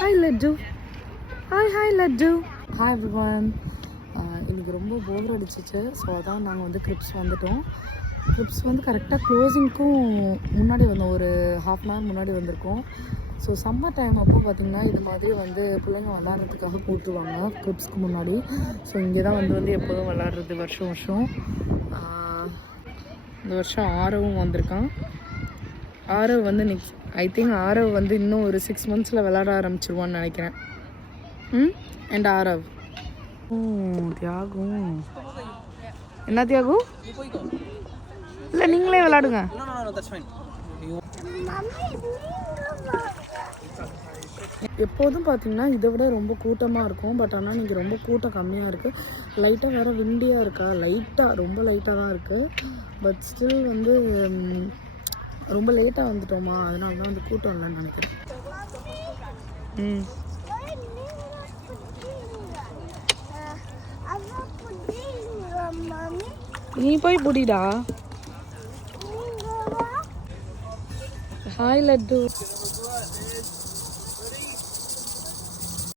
Hi Laddu. Hi Laddu. Hi everyone. எனக்கு ரொம்ப போர் அடிச்சிச்சு. So அதான் நாங்கள் வந்து கிரிப்ஸ் வந்துட்டோம். கிரிப்ஸ் வந்து கரெக்டாக க்ளோசிங்க்கும் முன்னாடி வந்தோம், ஒரு ½ அன் ஹவர் முன்னாடி வந்திருக்கோம். ஸோ சம்மர் டைம் அப்போ பார்த்திங்கன்னா இது மாதிரி வந்து பிள்ளைங்க விளாட்றதுக்காக கூட்டுருவாங்க கிரிப்ஸ்க்கு முன்னாடி. ஸோ இங்கே தான் வந்து எப்போதும் விளாட்றது வருஷம். இந்த வருஷம் ஆரவும் வந்திருக்கான். ஆரவ் வந்து ஐ திங்க் ஆரவ் வந்து இன்னும் ஒரு 6 monthஸில் விளாட ஆரம்பிச்சிருவான்னு நினைக்கிறேன். அண்ட் ஆரவ் தியாகும் என்ன தியாகும் இல்லை நீங்களே விளாடுங்க. எப்போதும் பார்த்தீங்கன்னா இதை விட ரொம்ப கூட்டமாக இருக்கும். பட் ஆனால் இன்றைக்கி ரொம்ப கூட்டம் கம்மியாக இருக்குது. லைட்டாக வேறு விண்டியாக இருக்கா, ரொம்ப லைட்டாக தான் இருக்குது. பட் ஸ்டில் வந்து ரொம்ப லேட்டாக வந்துட்டோமா, அதனால தான் வந்து கூட்டம் இல்லைன்னு நினைக்கிறேன். நீ போய் புடிடா. ஹாய் லட்டு.